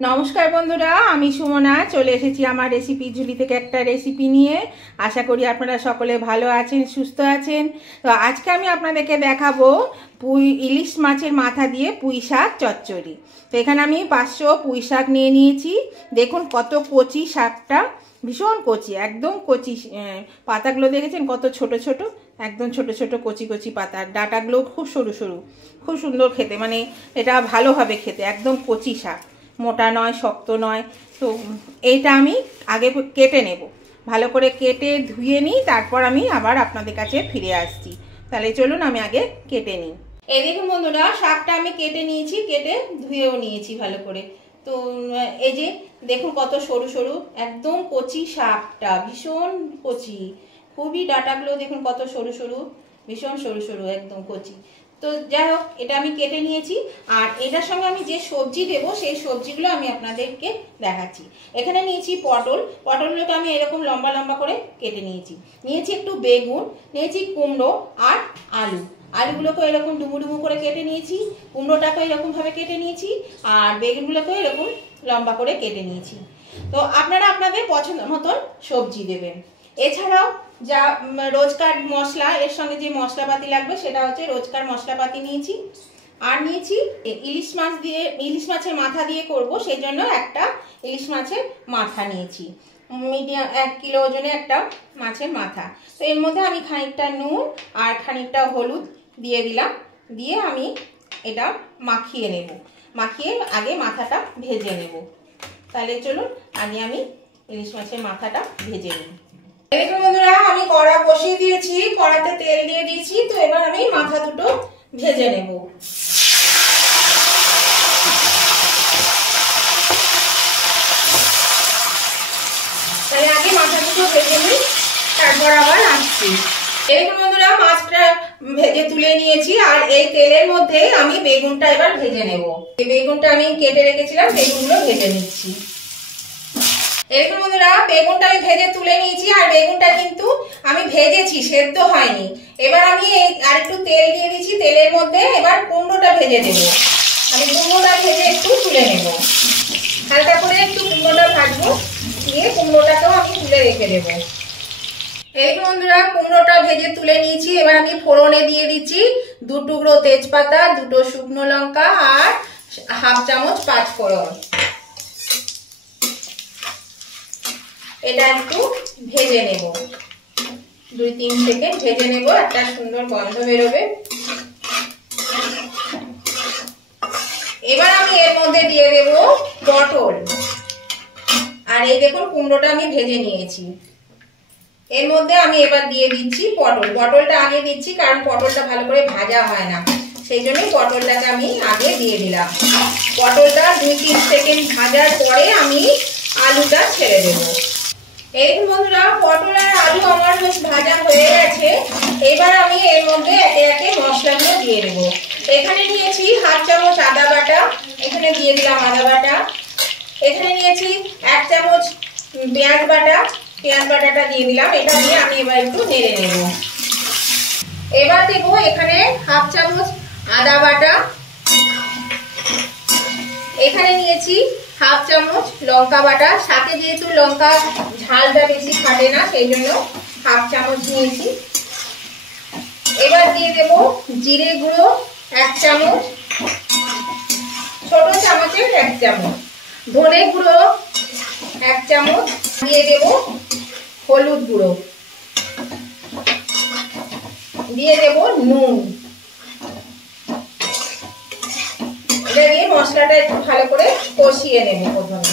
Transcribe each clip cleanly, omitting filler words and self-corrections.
নমস্কার বন্ধুরা, আমি সুমনা চলে এসেছি আমার রেসিপি ঝুলি থেকে একটা রেসিপি নিয়ে। আশা করি আপনারা সকলে ভালো আছেন, সুস্থ আছেন। তো আজকে আমি আপনাদেরকে দেখাবো ইলিশ মাছের মাথা দিয়ে পুঁই শাক চচ্চড়ি। তো এখানে আমি 500 পুঁই শাক নিয়ে নিয়েছি। দেখুন কত কচি শাকটা, ভীষণ কচি, একদম কচি। পাতাগুলো দেখেছেন কত ছোট ছোট, একদম ছোট ছোট কচি কচি পাতা। ডাঁটাগুলো খুব সরু সরু, খুব সুন্দর খেতে, মানে এটা ভালো হবে খেতে, একদম কচি শাক, মোটা নয়, শক্ত নয়। তো এইটা আমি আগে কেটে নেব, ভালো করে কেটে ধুয়ে নিই, তারপর আমি আবার আপনাদের কাছে ফিরে আসছি। তাহলে চলুন আমি আগে কেটে নিই। এই দেখুন বন্ধুরা, শাকটা আমি কেটে নিয়েছি, কেটে ধুয়েও নিয়েছি ভালো করে। তো এই যে দেখুন কত সরু সরু, একদম কচি শাকটা, ভীষণ কচি, খুবই ডাঁটাগুলো দেখুন কত সরু সরু, ভীষণ সরু সরু, একদম কচি। তো যাই হোক, এটা আমি কেটে নিয়েছি। আর এটার সঙ্গে আমি যে সবজি দেব সেই সবজিগুলো আমি আপনাদেরকে দেখাচ্ছি। এখানে নিয়েছি পটলগুলোকে আমি এরকম লম্বা লম্বা করে কেটে নিয়েছি একটু বেগুন, নিয়েছি কুমড়ো আর আলুগুলোকে এরকম ডুমু ডুমু করে কেটে নিয়েছি, কুমড়োটাকে এরকম ভাবে কেটে নিয়েছি, আর বেগুনগুলোকে এরকম লম্বা করে কেটে নিয়েছি। তো আপনারা আপনাদের পছন্দ মতন সবজি দেবেন। এছাড়াও যা রোজকার মশলা, এর সঙ্গে যে মশলাপাতি লাগবে সেটা হচ্ছে রোজকার মশলাপাতি নিয়েছি। আর নিয়েছি ইলিশ মাছের মাথা দিয়ে করব, সেই জন্য একটা ইলিশ মাছের মাথা নিয়েছি, মিডিয়াম 1 কিলো ওজনে একটা মাছের মাথা। তো এর মধ্যে আমি খানিকটা নুন আর খানিকটা হলুদ দিয়ে দিলাম, দিয়ে আমি এটা মাখিয়ে নেব। মাখিয়ে আগে মাথাটা ভেজে নেব। তাহলে চলুন আগে আমি ইলিশ মাছের মাথাটা ভেজে নিই। দেখুন বন্ধুরা, আমি কড়া বসিয়ে দিয়েছি, কড়াতে তেল দিয়ে দিয়েছি। তো এবার আমি মাথা দুটো ভেজে নেব। তাহলে আগে মাথা দুটো ভেজে নিই, তারপর আবার আসছি। দেখুন বন্ধুরা, মাছটা ভেজে তুলে নিয়েছি, আর এই তেলের মধ্যে আমি বেগুনটা এবার ভেজে নেব। এই বেগুনটা আমি কেটে রেখেছিলাম, বেগুনগুলো ভেজে নিচ্ছি। এরকম বন্ধুরা, বেগুনটা আমি ভেজে তুলে নিয়েছি, আর বেগুনটা কিন্তু আমি ভেজেছি, সেদ্ধ হয়নি। এবার আমি আর একটু তেল দিয়ে দিচ্ছি, তেলের মধ্যে এবার কুমড়োটা ভেজে দেবো। আমি কুমড়োটা ভেজে একটু তুলে নেব, হালকা করে একটু কুমড়োটা ভাজবো, দিয়ে কুমড়োটাকেও আমি তুলে রেখে দেবো। এই বন্ধুরা, কুমড়োটা ভেজে তুলে নিয়েছি। এবার আমি ফোড়নে দিয়ে দিচ্ছি 2 টুকরো তেজপাতা, 2টো শুকনো লঙ্কা আর 1/2 চামচ 5 ফোড়ন। এটা একটু ভেজে নেব, 2-3 সেকেন্ড ভেজে নেব, একটা সুন্দর গন্ধ বেরোবে। এবার আমি এর মধ্যে দিয়ে দেব পটল, আর এই দেখুন কুমড়োটা আমি ভেজে নিয়েছি। এর মধ্যে আমি এবার দিয়ে দিচ্ছি পটলটা আগে দিচ্ছি, কারণ পটলটা ভালো করে ভাজা হয় না, সেই জন্যই পটলটাকে আমি আগে দিয়ে দিলাম। পটলটা 2-3 সেকেন্ড ভাজার পরে আমি আলুটা ছেড়ে দেবো। এই বন্ধুরা, পটল আর আলু আমার বেশ ভাজা হয়ে গেছে। এবার আমি এর মধ্যে একে একে মশলাগুলো দিয়ে দেবো। এখানে নিয়েছি 1/2 চামচ আদা বাটা, এখানে দিয়ে দিলাম আদা বাটা। এখানে নিয়েছি 1 চামচ পেঁয়াজ বাটাটা দিয়ে দিলাম। এটা দিয়ে আমি এবার একটু নেড়ে নেব। এবার দেব এখানে 1/2 চামচ আদা বাটা। এখানে নিয়েছি 1/2 চামচ লঙ্কা বাটা, সাথে যেহেতু লঙ্কা ঝালটা বেশি খাটে না, সেই জন্য 1/2 চামচ নিয়েছি। এবার দিয়ে দেব জিরে গুঁড়ো 1 চামচ, ছোট চামচের 1 চামচ, ধনে গুঁড়ো 1 চামচ, দিয়ে দেব হলুদ গুঁড়ো, দিয়ে দেব নুন। এটা দিয়ে মশলাটা একটু ভালো করে কষিয়ে নেব। প্রথমে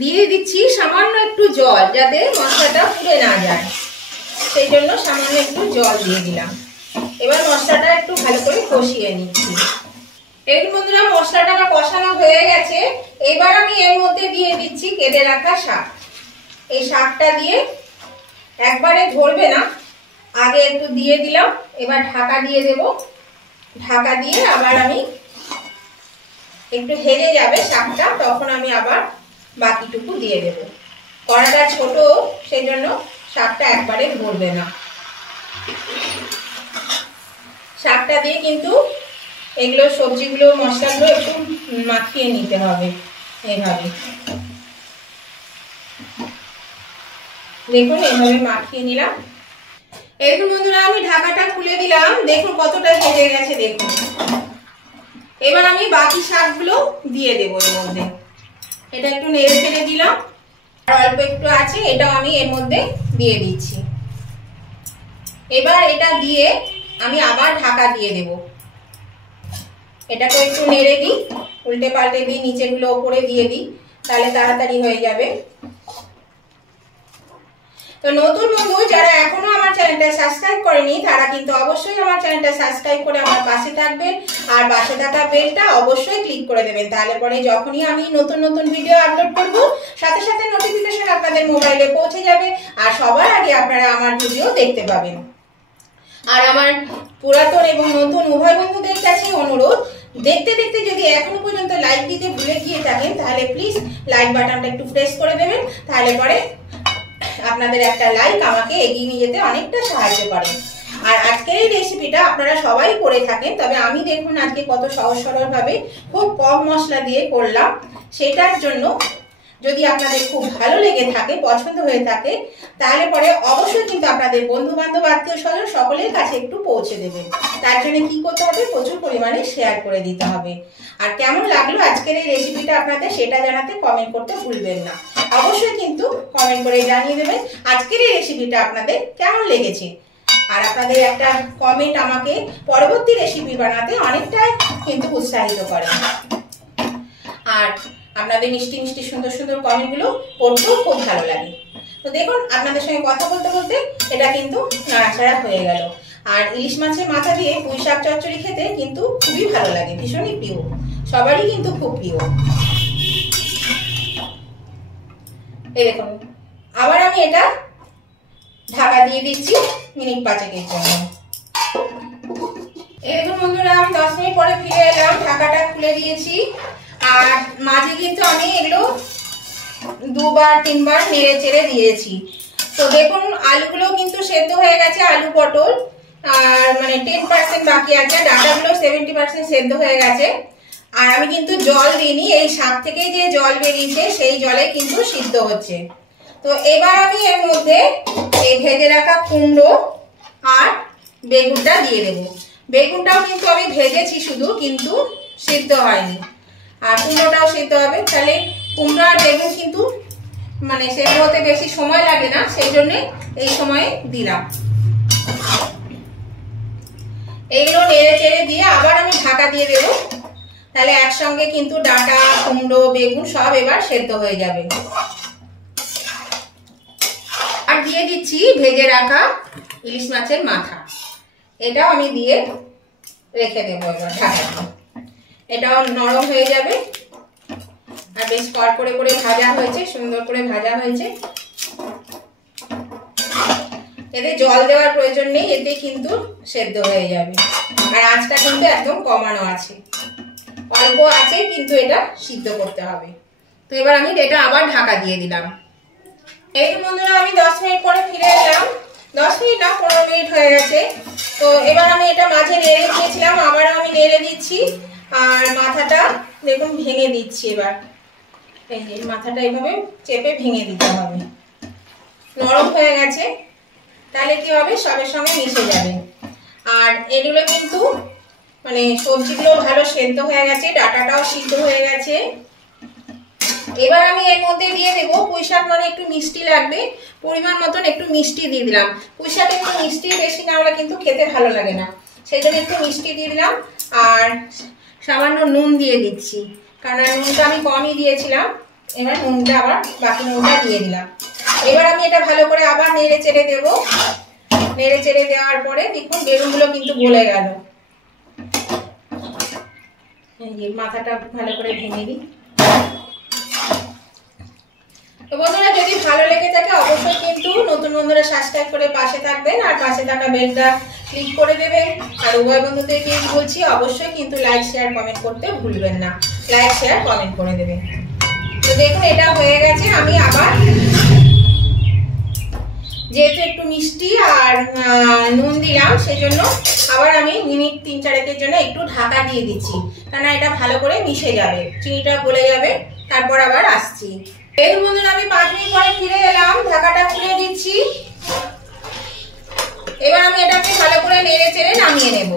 দিয়ে দিচ্ছি সামান্য একটু জল, যাতে মশলাটা পুড়ে না যায়, সেই জন্য সামান্য একটু জল দিয়ে দিলাম। এবার মশলাটা একটু ভালো করে কষিয়ে নিচ্ছি। এই বন্ধুরা, মশলাটা আমার কষানো হয়ে গেছে। এবার আমি এর মধ্যে দিয়ে দিচ্ছি কেটে রাখা শাক। এই শাকটা দিয়ে একবারে ধরবে না, আগে একটু দিয়ে দিলাম। এবার ঢাকা দিয়ে দেব, ঢাকা দিয়ে আবার আমি একটু হেজে যাবে শাকটা, তখন আমি আবার বাকিটুকু দিয়ে দেব। কড়াটা ছোট, সেই জন্য শাকটা একবারে ধরবে না। শাকটা দিয়ে কিন্তু এগুলো সবজিগুলো মশলাগুলো একটু মাখিয়ে নিতে হবে এইভাবে। দেখুন এইভাবে মাখিয়ে নিলাম। এরকম বন্ধুরা আমি ঢাকাটা খুলে দিলাম, দেখুন কতটা ভেজে গেছে দেখুন। এবার আমি বাকি শাকগুলো দিয়ে দেবো এর মধ্যে। এটা একটু নেড়ে চেড়ে দিলাম, আর অল্প একটু আছে এটাও আমি এর মধ্যে দিয়ে দিচ্ছি। এবার এটা দিয়ে আমি আবার ঢাকা দিয়ে দেব। এটাকে একটু নেড়ে দিই, উল্টে পাল্টে দিই, নিচেগুলো ওপরে দিয়ে দিই, তাহলে তাড়াতাড়ি হয়ে যাবে। তো নতুন বন্ধু যারা এখনো আমার চ্যানেলটা সাবস্ক্রাইব করেনি তারা কিন্তু অবশ্যই আমার চ্যানেলটা সাবস্ক্রাইব করে আমার পাশে থাকবেন, আর পাশে থাকা বেলটা অবশ্যই ক্লিক করে দেবেন। তাহলে পরে যখনই আমি নতুন নতুন ভিডিও আপলোড করব সাথে সাথে নোটিফিকেশন আপনাদের মোবাইলে পৌঁছে যাবে, আর সবার আগে আপনারা আমার ভিডিও দেখতে পাবেন। আর আমার পুরাতন এবং নতুন উভয় বন্ধুদের কাছে অনুরোধ, দেখতে দেখতে যদি এখনো পর্যন্ত লাইক দিতে ভুলে গিয়ে থাকেন তাহলে প্লিজ লাইক বাটনটা একটু প্রেস করে দেবেন। তাহলে পরে আপনাদের একটা লাইক আমাকে এগিয়ে নিয়ে যেতে অনেকটা সাহায্য করে। আর আজকের এই রেসিপিটা আপনারা সবাই করে থাকেন, তবে আমি দেখুন আজকে কত সহজ সরল ভাবে খুব কম মশলা দিয়ে করলাম। সেটার জন্য যদি আপনাদের খুব ভালো লেগে থাকে, পছন্দ হয়ে থাকে, তাহলে পরে অবশ্যই কিন্তু আপনাদের বন্ধু বান্ধব আত্মীয় স্বজন সকলের কাছে একটু পৌঁছে দেবেন। তার জন্য কি করতে হবে, প্রচুর পরিমাণে শেয়ার করে দিতে হবে। আর কেমন লাগলো আজকের এই রেসিপিটা আপনাদের সেটা জানাতে কমেন্ট করতে ভুলবেন না। অবশ্যই কিন্তু কমেন্ট করে জানিয়ে দেবেন আজকের এই রেসিপিটা আপনাদের কেমন লেগেছে। আর আপনাদের একটা কমেন্ট আমাকে পরবর্তী রেসিপি বানাতে অনেকটাই কিন্তু উৎসাহিত করে। আর আপনাদের মিষ্টি মিষ্টি সুন্দর সুন্দর কমেন্টগুলো পড়তেও খুব ভালো লাগে। তো দেখুন আপনাদের সঙ্গে কথা বলতে বলতে এটা কিন্তু নাড়াচাড়া হয়ে গেল। আর ইলিশ মাছের মাথা দিয়ে পুঁই শাক চচ্চড়ি খেতে কিন্তু খুবই ভালো লাগে, ভীষণই প্রিয়, সবারই কিন্তু খুব প্রিয়। এই দেখুন আবার আমি এটা ঢাকা দিয়ে দিচ্ছি মিনিট 5-এর জন্য। এই দেখুন বন্ধুরা আমি 10 মিনিট পরে ফিরে এলাম, ঢাকাটা খুলে দিয়েছি। আর মাঝে কিন্তু আমি এগুলো 2-3 বার নেড়ে চেড়ে দিয়েছি। তো দেখুন আলুগুলো কিন্তু সেদ্ধ হয়ে গেছে, আলু পটল আর মানে 10% বাকি আছে, ডাঁটাগুলো 70% সেদ্ধ হয়ে গেছে। আর আমি কিন্তু জল দিইনি, এই শাক থেকে যে জল বেরিয়েছে সেই জলে কিন্তু সিদ্ধ হচ্ছে। তো এবার আমি এর মধ্যে এই ভেজে রাখা কুমড়ো আর বেগুনটা দিয়ে দেব। বেগুনটাও কিন্তু আমি ভেজেছি শুধু, কিন্তু সিদ্ধ হয়নি। আর কুমড়োটাও সিদ্ধ হবে, তাহলে কুমড়ো আর বেগুন কিন্তু মানে সেদ্ধ হতে বেশি সময় লাগে না, সেই জন্য এই সময়ে দিলাম। এইগুলো নেড়ে চেড়ে দিয়ে আবার আমি ঢাকা দিয়ে দেবো, তাহলে একসঙ্গে কিন্তু ডাঁটা কুমড়ো বেগুন সব এবার সেদ্ধ হয়ে যাবে। আর দিয়ে দিচ্ছি ভেজে রাখা ইলিশ মাছের মাথা, এটাও আমি দিয়ে রেখে দেবো এবার ঢাকা দিয়ে। এটাও নরম হয়ে যাবে, আর বেশ কড়কড়ে করে ভাজা হয়েছে, সুন্দর করে ভাজা হয়েছে। এতে জল দেওয়ার প্রয়োজন নেই, এতে কিন্তু সেদ্ধ হয়ে যাবে। আর আঁচটা কিন্তু একদম কমানো আছে, অল্প আছে কিন্তু এটা সিদ্ধ করতে হবে। তো এবার আমি এটা আবার ঢাকা দিয়ে দিলাম। এই বন্ধুরা আমি 10 মিনিট পরে ফিরে এলাম, 10 মিনিট না 15 মিনিট হয়ে গেছে। তো এবার আমি এটা মাঝে নেড়ে দিয়েছিলাম, আবারও আমি নেড়ে দিচ্ছি। আর মাথাটা দেখুন ভেঙে দিচ্ছি এবার, এই যে মাথাটা এইভাবে চেপে ভেঙে দিতে হবে। নরম হয়ে গেছে, তাহলে কি হবে সবের সঙ্গে মিশে যাবে। আর এগুলো কিন্তু মানে সবজিগুলো ভালো সেদ্ধ হয়ে গেছে, ডাঁটাটাও সিদ্ধ হয়ে গেছে। এবার আমি এর মধ্যে দিয়ে দেবো পুঁই শাক, মানে একটু মিষ্টি লাগবে, পরিমাণ মতন একটু মিষ্টি দিয়ে দিলাম। পুঁই শাক একটু মিষ্টি বেশি না হলে কিন্তু খেতে ভালো লাগে না, সেই জন্য একটু মিষ্টি দিয়ে দিলাম। আর সামান্য নুন দিয়ে দিচ্ছি, কারণ নুনটা আমি কমই দিয়েছিলাম। এবার নুনটা আবার বাকি নুনটা দিয়ে দিলাম। এবার আমি এটা ভালো করে আবার নেড়ে চেড়ে দেবো। নেড়ে চেড়ে দেওয়ার পরে দেখুন বেগুনগুলো কিন্তু গলে গেল। মাথাটা ভালো করে ভেঙে দিই। তো বন্ধুরা যদি ভালো লেগে থাকে অবশ্যই কিন্তু নতুন বন্ধুরা সাবস্ক্রাইব করে পাশে থাকবেন, আর পাশে থাকা বেলটা ক্লিক করে দেবেন। আর উভয় বন্ধুদেরকে বলছি অবশ্যই কিন্তু লাইক শেয়ার কমেন্ট করতে ভুলবেন না, লাইক শেয়ার কমেন্ট করে দেবেন। তো দেখুন এটা হয়ে গেছে, আমি আবার যেহেতু একটু মিষ্টি আর নুন দিলাম, সেই জন্য আবার আমি মিনিট 3-4 জন্য একটু ঢাকা দিয়ে দিচ্ছি, কারণ এটা ভালো করে মিশে যাবে, চিনিটা গলে যাবে। তারপর আবার আসছি। এই বন্ধুরা আমি 5 মিনিট পরে ফিরে এলাম, ঢাকাটা খুলে দিচ্ছি। এবার আমি এটাকে ভালো করে নেড়ে চেড়ে নামিয়ে নেব।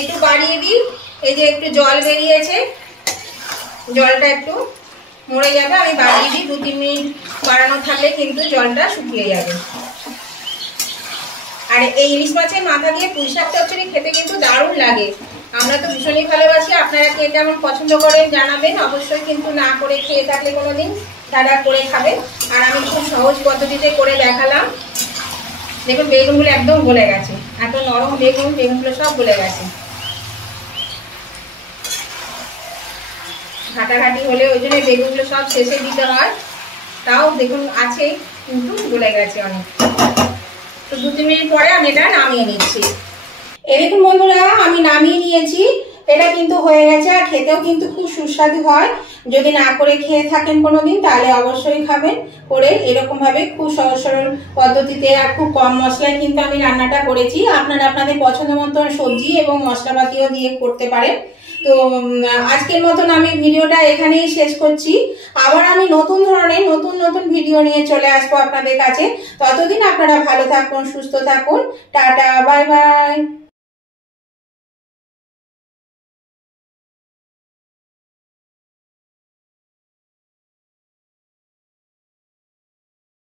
একটু বাড়িয়ে দিই, এই যে একটু জল বেরিয়েছে, জলটা একটু মরে যাবে, আমি বাড়িয়ে দিই। 2-3 মিনিট বাড়ানো থাকলে কিন্তু জলটা শুকিয়ে যাবে। আর এই ইলিশ মাছের মাথা দিয়ে পুঁই শাক চচ্চড়ি খেতে কিন্তু দারুণ লাগে। আমরা তো ভীষণই ভালোবাসি। আপনারা কে কেমন পছন্দ করেন জানাবেন অবশ্যই, কিন্তু না করে খেয়ে থাকলে কোনোদিন তারা করে খাবেন। আর আমি খুব সহজ পদ্ধতিতে করে দেখালাম। দেখুন বেগুনগুলো একদম গলে গেছে, এত নরম বেগুন, বেগুনগুলো সব গলে গেছে। ঘাটাঘাটি হলে ওই জন্য বেগুনগুলো সব শেষে দিতে হয়, তাও দেখুন আছে কিন্তু গলে গেছে অনেক। তো 2-3 মিনিট পরে আমি এটা নামিয়ে নিচ্ছি। এই দেখুন বন্ধুরা আমি নামিয়ে নিয়েছি, এটা কিন্তু হয়ে গেছে। আর খেতেও কিন্তু খুব সুস্বাদু হয়। যদি না করে খেয়ে থাকেন কোনোদিন, তাহলে অবশ্যই খাবেন করে এরকম ভাবে খুব সহজ সরল পদ্ধতিতে আর খুব কম মশলায় কিন্তু আমি রান্নাটা করেছি। আপনারা আপনাদের পছন্দ মতো সবজি এবং মশলাপাতিও দিয়ে করতে পারেন। তো আজকের মতন আমি ভিডিওটা এখানেই শেষ করছি। আবার আমি নতুন ধরনের নতুন ভিডিও নিয়ে চলে আসবো আপনাদের কাছে। ততদিন আপনারা ভালো থাকুন, সুস্থ থাকুন। Tata, bye bye.